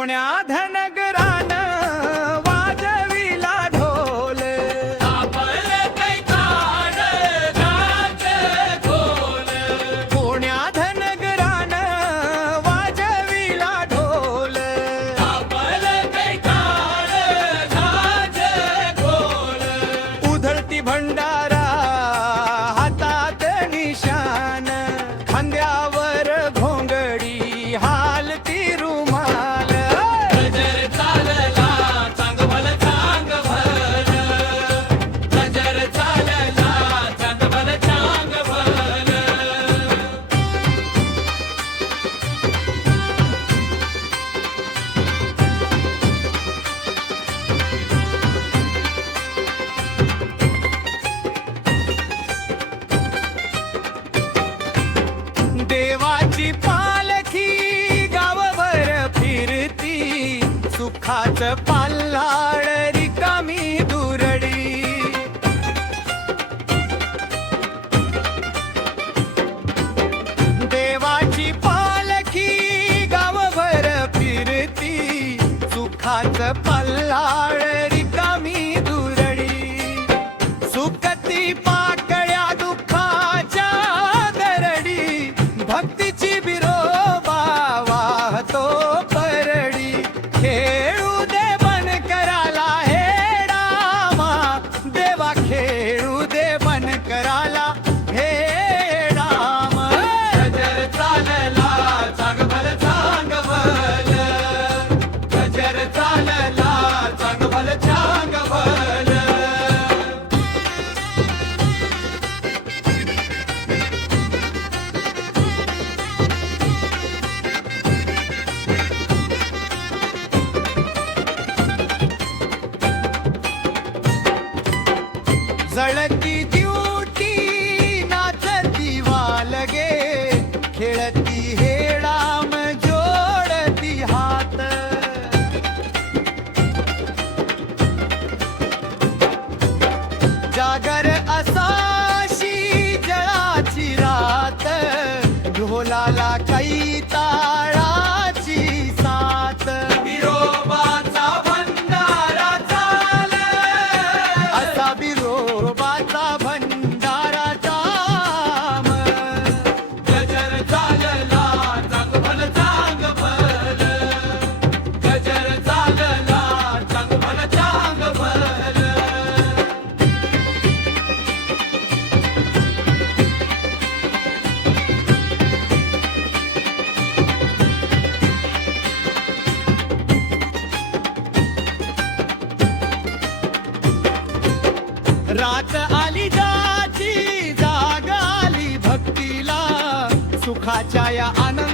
कोण्या धनगरान वाजविला ढोल, कोण्या धनगरान वाजविला ढोल, उधळती भंडारा हातात निशान, खांद्यावर घोंगडी हालती रुमाल, गजर चालला चांगभल चांगभल, गजर चालला चांगभल चांगभल. देवाची पालखी गावभर फिरती, सुखाचं पाल्हाळ रिकामी दुरडी, देवाची पालखी गावभर फिरती, सुखाचं पाल्हाळ रिकामी दुरडी, सुकती पाकळ्या दुःखाच्या दरडी, भक्तीची बिरोबा वाहतो परडी, खेळू दे बन कराला हे रामा, देवा खेळू दे बन कराला हे राम. गजर चालला चांगभल चांगभल, गजर चालला चांगभल चांगभल. जळती दिवटी नाचती वालगे, खेळती हेडाम जोडती हात, जागर असाशी जळाची रात, ढोलाला काही ताळाची साथ, विरोबाचा भंडारा चाल, असा बिरोबाचा भंडारा जाम. गजर चालला चांगभल चांगभल, गजर चालला चांगभल चांगभल. रात आली जाची जाग आली भक्तीला, सुखाच्या या आनंद